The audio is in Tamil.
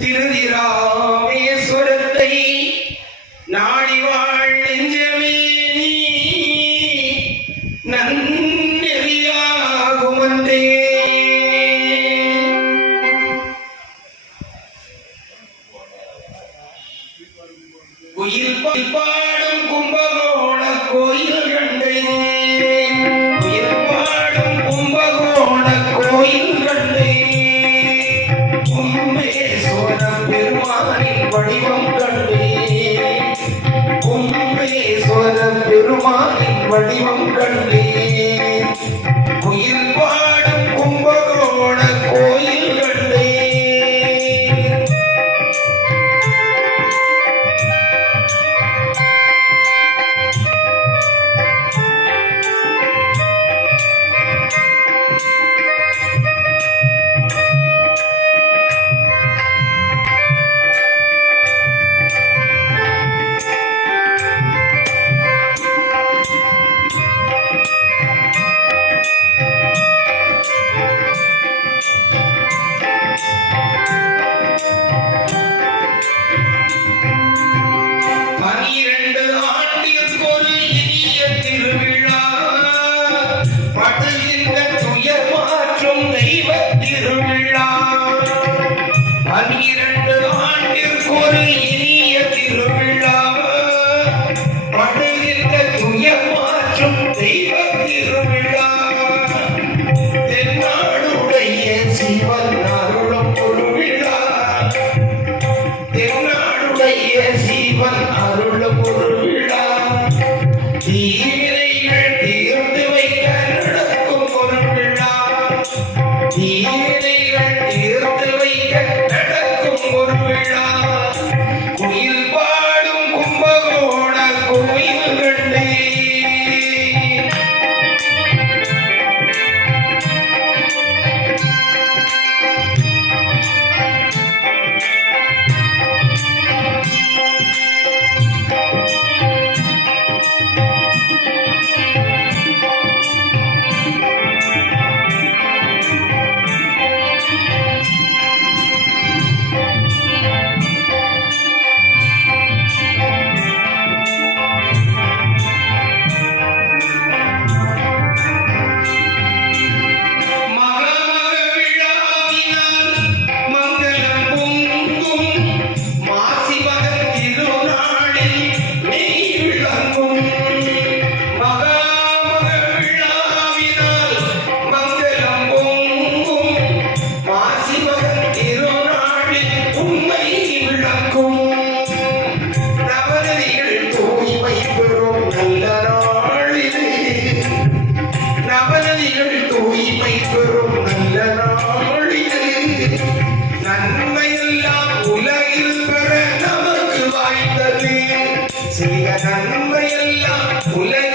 திருதிராமேஸ்வரத்தை நாடி வாழ் நெஞ்சமே நீ. நன்னெறியாகும் வந்தே உயிர் பாடும் கும்பகோண கோயில் கண்டேன் உயிர் பாடும் கும்பகோண கோயில் கண்டேன் மாறி வடிவம் கண்டேன் கும்பேஸ்வர பெருமானின் வடிவம் கண்டேன் சிவன் அருளும் பொருவிழா தென்னாடுடைய சிவன் அருளும் பொருவிழா தீ சிறிய நன்மையெல்லாம் உலக